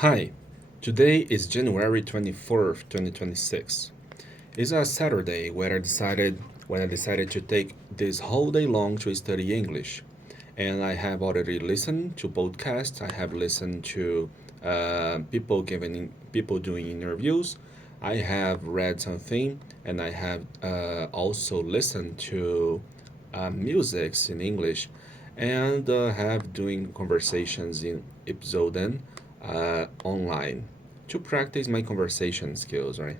Hi, today is January 24th, 2026. It's a Saturday when I decided to take this whole day long to study English. And I have already listened to podcasts, I have listened to people doing interviews, I have read something, and I have also listened to musics in English, and have doing conversations in episode online to practice my conversation skills, right?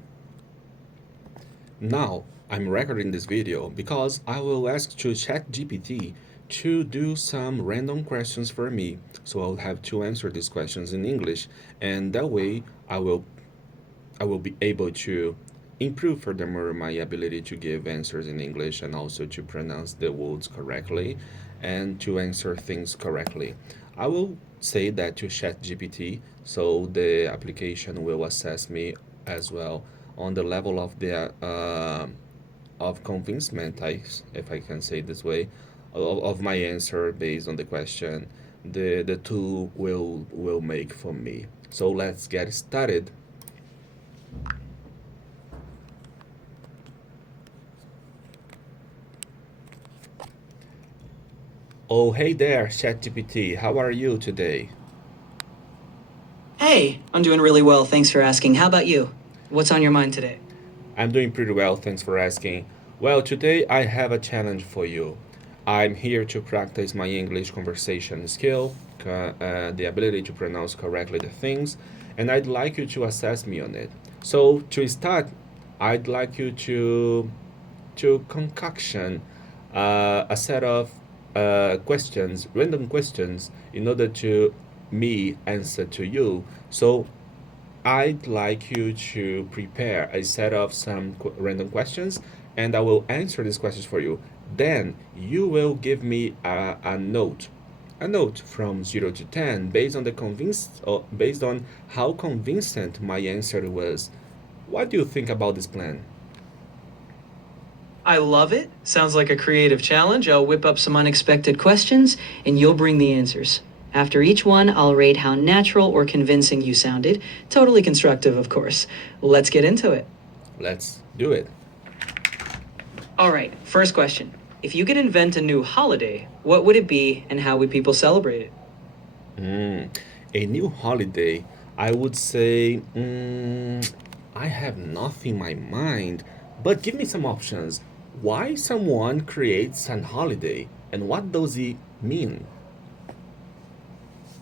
Now, I'm recording this video because I will ask to ChatGPT to do some random questions for me. So I'll have to answer these questions in English, and that way I will be able to improve furthermore my ability to give answers in English and also to pronounce the words correctly and to answer things correctly. I will say that to ChatGPT, so the application will assess me as well on the level of convincement, if I can say it this way, of my answer based on the question the tool will make for me. So let's get started. Oh, hey there, ChatGPT. How are you today? Hey, I'm doing really well. Thanks for asking. How about you? What's on your mind today? I'm doing pretty well, thanks for asking. Well, today I have a challenge for you. I'm here to practice my English conversation skill, the ability to pronounce correctly the things, and I'd like you to assess me on it. So, to start, I'd like you to concoction a set of questions, random questions, in order to me answer to you. So I'd like you to prepare a set of some random questions, and I will answer these questions for you. Then you will give me a note from 0 to 10 based on how convincent my answer was. What do you think about this plan? I love it. Sounds like a creative challenge. I'll whip up some unexpected questions, and you'll bring the answers. After each one, I'll rate how natural or convincing you sounded. Totally constructive, of course. Let's get into it. Let's do it. All right, first question. If you could invent a new holiday, what would it be and how would people celebrate it? A new holiday, I would say, I have nothing in my mind, but give me some options. Why someone creates an holiday and what does it mean?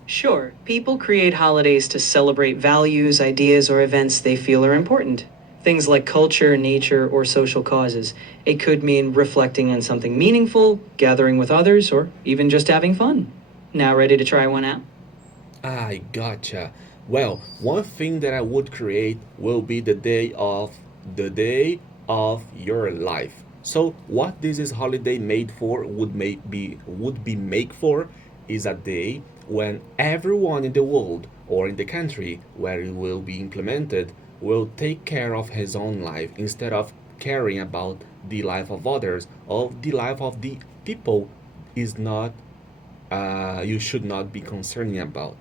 Sure, people create holidays to celebrate values, ideas, or events they feel are important. Things like culture, nature, or social causes. It could mean reflecting on something meaningful, gathering with others, or even just having fun. Now, ready to try one out? I gotcha. Well, one thing that I would create will be the day of your life. So what this is holiday made for would be make for is a day when everyone in the world or in the country where it will be implemented will take care of his own life instead of caring about the life of others or the life of the people is not you should not be concerning about.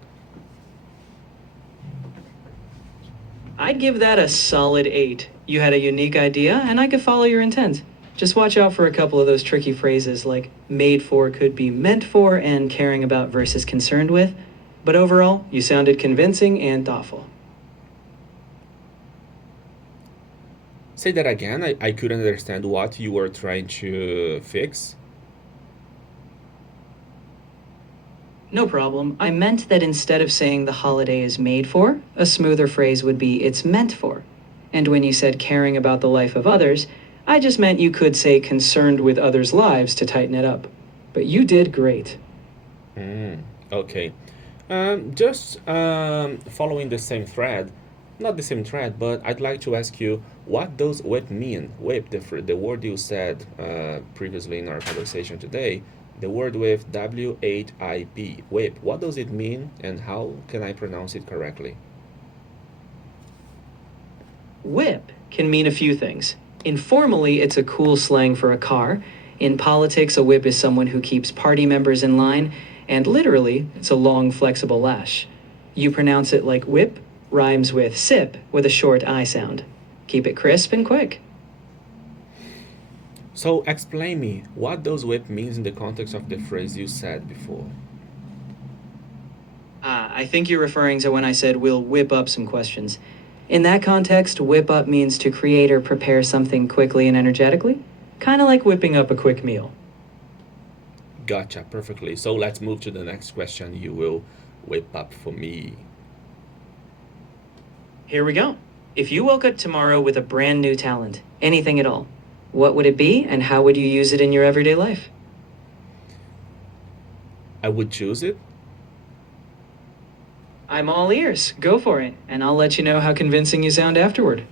I'd give that a solid 8. You had a unique idea, and I could follow your intent. Just watch out for a couple of those tricky phrases like made for could be meant for and caring about versus concerned with. But overall, you sounded convincing and thoughtful. Say that again. I couldn't understand what you were trying to fix. No problem. I meant that instead of saying the holiday is made for, a smoother phrase would be it's meant for. And when you said caring about the life of others, I just meant you could say concerned with others' lives to tighten it up. But you did great. Okay. Just following the same thread, not the same thread, but I'd like to ask you, what does whip mean? Whip, the word you said previously in our conversation today, the word with WHIP, whip. What does it mean, and how can I pronounce it correctly? Whip can mean a few things. Informally, it's a cool slang for a car. In politics, a whip is someone who keeps party members in line. And literally, it's a long, flexible lash. You pronounce it like whip, rhymes with sip with a short I sound. Keep it crisp and quick. So explain me what does whip means in the context of the phrase you said before. I think you're referring to when I said we'll whip up some questions. In that context, whip up means to create or prepare something quickly and energetically, kind of like whipping up a quick meal. Gotcha, perfectly. So let's move to the next question you will whip up for me. Here we go. If you woke up tomorrow with a brand new talent, anything at all, what would it be and how would you use it in your everyday life? I would choose it. I'm all ears. Go for it, and I'll let you know how convincing you sound afterward.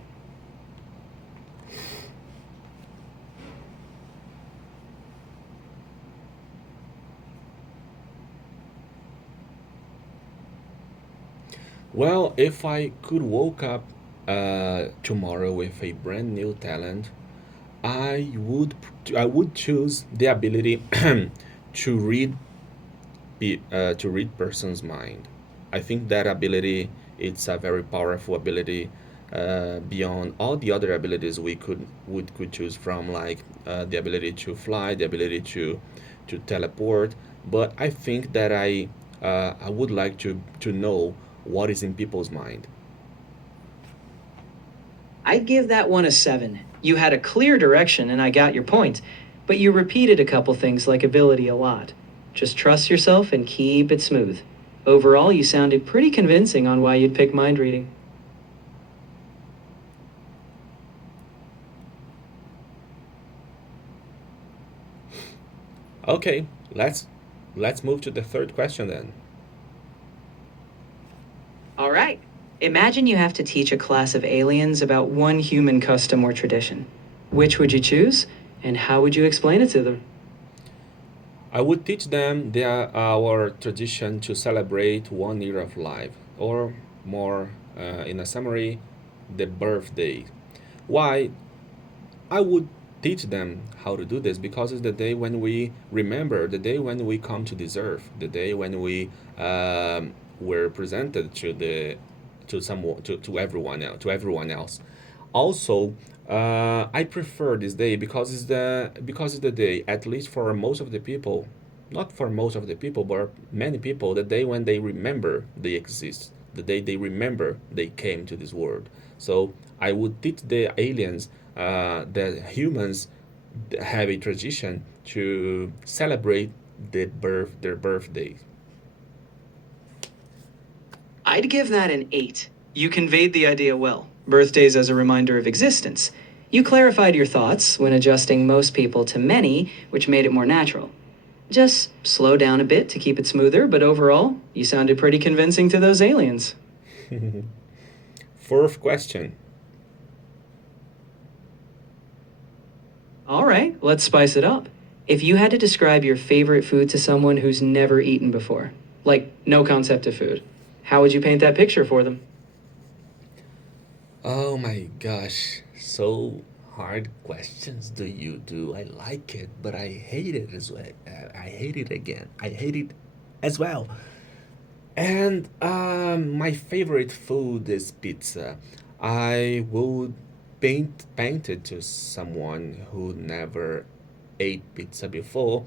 Well, if I could woke up tomorrow with a brand new talent, I would choose the ability to read to read person's mind. I think that ability it's a very powerful ability beyond all the other abilities we could choose from, like the ability to fly, the ability to teleport. But I think that I would like to know what is in people's mind. I'd give that one a 7. You had a clear direction, and I got your point, but you repeated a couple things like ability a lot. Just trust yourself and keep it smooth. Overall, you sounded pretty convincing on why you'd pick mind reading. Okay, let's move to the third question then. All right. Imagine you have to teach a class of aliens about one human custom or tradition. Which would you choose, and how would you explain it to them? I would teach them our tradition to celebrate 1 year of life, or more, in a summary, the birthday. Why? I would teach them how to do this because it's the day when we remember, the day when we come to this earth, the day when we were presented to someone to everyone else. Also, I prefer this day because it's the day, at least for most of the people, not for most of the people, but many people, the day when they remember they exist, the day they remember they came to this world. So I would teach the aliens that humans have a tradition to celebrate their birthday. I'd give that an 8. You conveyed the idea well. Birthdays as a reminder of existence. You clarified your thoughts when adjusting most people to many, which made it more natural. Just slow down a bit to keep it smoother, but overall, you sounded pretty convincing to those aliens. Fourth question. All right, let's spice it up. If you had to describe your favorite food to someone who's never eaten before, like no concept of food, how would you paint that picture for them? Oh my gosh, so hard questions do you do? I like it, but I hate it as well. I hate it again. I hate it as well. And my favorite food is pizza. I would paint it to someone who never ate pizza before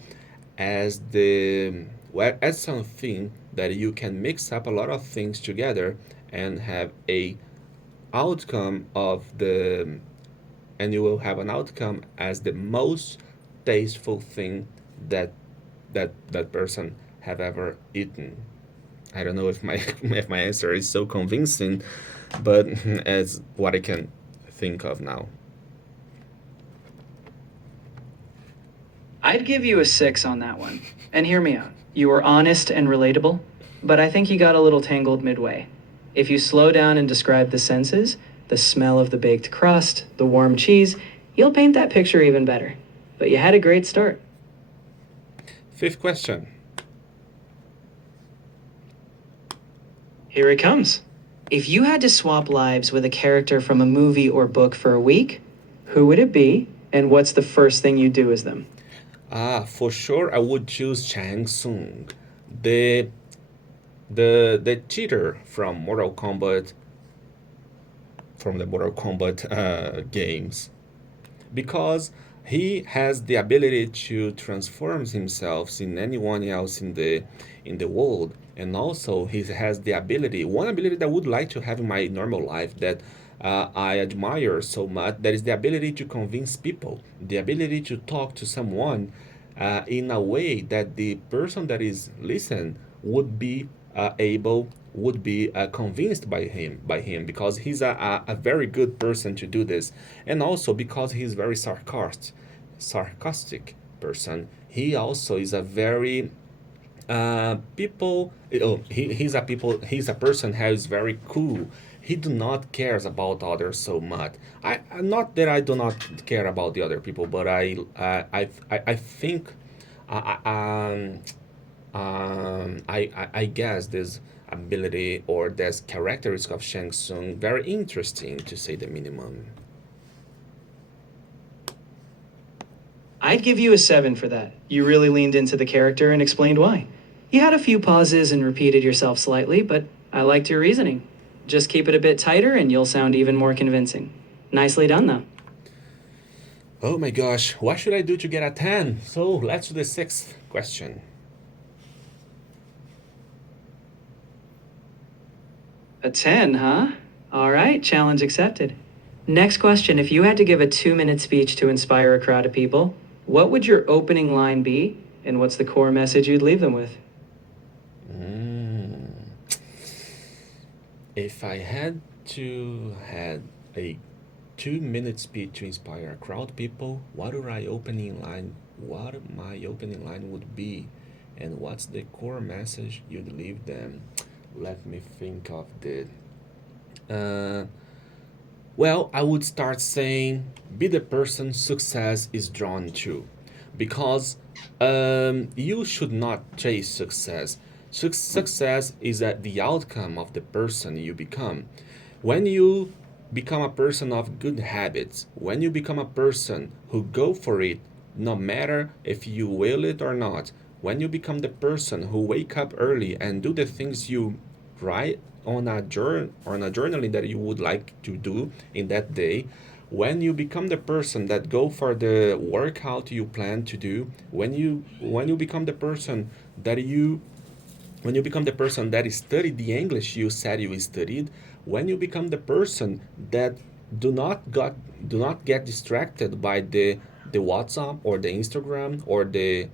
as the well as something that you can mix up a lot of things together and have a outcome of the and you will have an outcome as the most tasteful thing that that person have ever eaten. I don't know if my if my answer is so convincing, but as what I can think of now. I'd give you a 6 on that one. And hear me out. You were honest and relatable, but I think you got a little tangled midway. If you slow down and describe the senses, the smell of the baked crust, the warm cheese, you'll paint that picture even better. But you had a great start. Fifth question. Here it comes. If you had to swap lives with a character from a movie or book for a week, who would it be, and what's the first thing you do as them? For sure, I would choose Chang Sung. The The cheater from the Mortal Kombat games, because he has the ability to transform himself in anyone else in the world, and also he has the ability, one ability that I would like to have in my normal life, that I admire so much, that is the ability to convince people, the ability to talk to someone in a way that the person that is listening would be able would be convinced by him, because he's a very good person to do this, and also because he's very sarcastic person. He also is a very he's a person who is very cool. He do not cares about others so much. I not that I do not care about the other people, but I think I, I guess this ability or this characteristic of Shang Tsung very interesting, to say the minimum. I'd give you a 7 for that. You really leaned into the character and explained why. You had a few pauses and repeated yourself slightly, but I liked your reasoning. Just keep it a bit tighter and you'll sound even more convincing. Nicely done, though. Oh my gosh, what should I do to get a 10? So let's do the sixth question. A 10, huh? All right, challenge accepted. Next question. If you had to give a 2-minute speech to inspire a crowd of people, what would your opening line be, and what's the core message you'd leave them with? Mm. If I had to had a 2 minute speech to inspire a crowd people, what my opening line would be, and what's the core message you'd leave them? Let me think of the uh, well, I would start saying, be the person success is drawn to. Because you should not chase success. Success is the outcome of the person you become. When you become a person of good habits, when you become a person who go for it, no matter if you will it or not, when you become the person who wake up early and do the things you write on a journaling that you would like to do in that day, when you become the person that go for the workout you plan to do, when you become the person that you when you become the person that studied the English you said you studied, when you become the person that do not get distracted by the WhatsApp or the Instagram or the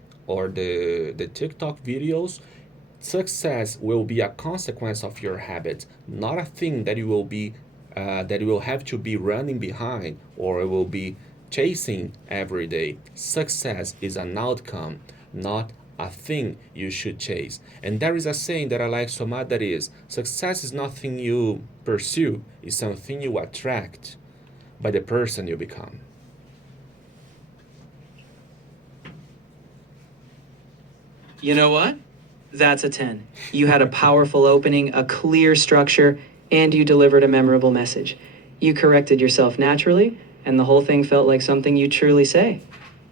TikTok videos, success will be a consequence of your habits, not a thing that you will have to be running behind or will be chasing every day. Success is an outcome, not a thing you should chase. And there is a saying that I like so much, that is, success is nothing you pursue, it's something you attract by the person you become. You know what? That's a 10. You had a powerful opening, a clear structure, and you delivered a memorable message. You corrected yourself naturally, and the whole thing felt like something you truly say.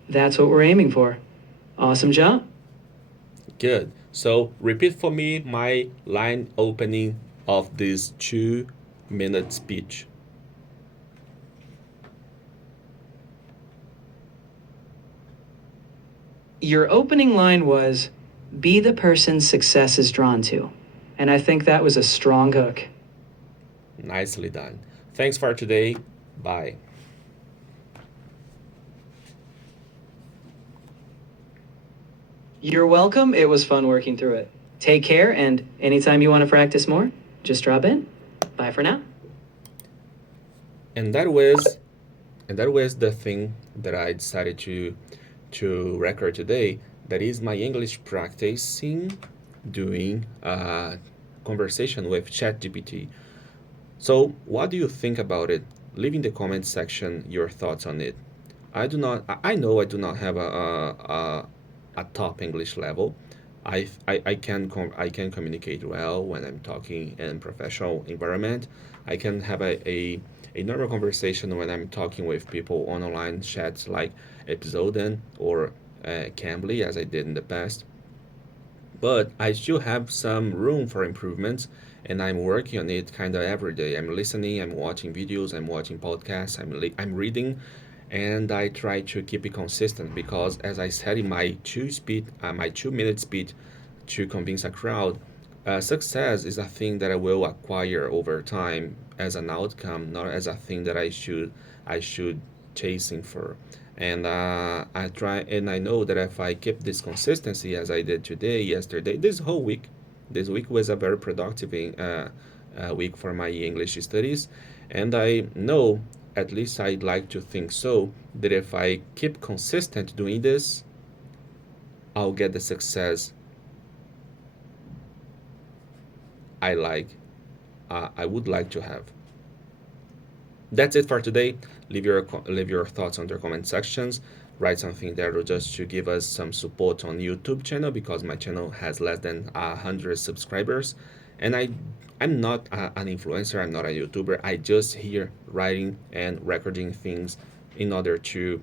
That's what we're aiming for. Awesome job. Good. So repeat for me my line opening of this 2 minute speech. Your opening line was, be the person success is drawn to. And I think that was a strong hook. Nicely done. Thanks for today. Bye. You're welcome. It was fun working through it. Take care, and anytime you want to practice more, just drop in. Bye for now. And that was and that was the thing that I decided to record today. That is my English practicing doing a conversation with ChatGPT. So, what do you think about it? Leave in the comment section your thoughts on it. I know I do not have a top English level. I can communicate well when I'm talking in professional environment. I can have a normal conversation when I'm talking with people on online chats like Episoden or Cambly, as I did in the past. but I still have some room for improvements, and I'm working on it kind of every day. I'm listening, I'm watching videos, I'm watching podcasts, I'm reading, and I try to keep it consistent because, as I said in my 2 minute speed to convince a crowd, success is a thing that I will acquire over time as an outcome, not as a thing that I should chasing for. And I try, and I know that if I keep this consistency as I did today, yesterday, this week was a very productive week for my English studies, and I know, at least I'd like to think so, that if I keep consistent doing this, I'll get the success I like, I would like to have. That's it for today. Leave your thoughts on the comment sections. Write something there just to give us some support on YouTube channel because my channel has less than 100 subscribers, and I'm not an influencer. I'm not a YouTuber. I just here writing and recording things in order to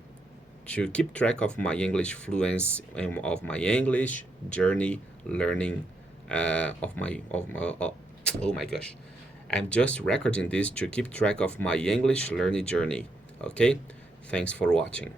keep track of my English fluency and of my English journey learning oh my gosh. I'm just recording this to keep track of my English learning journey. Okay? Thanks for watching.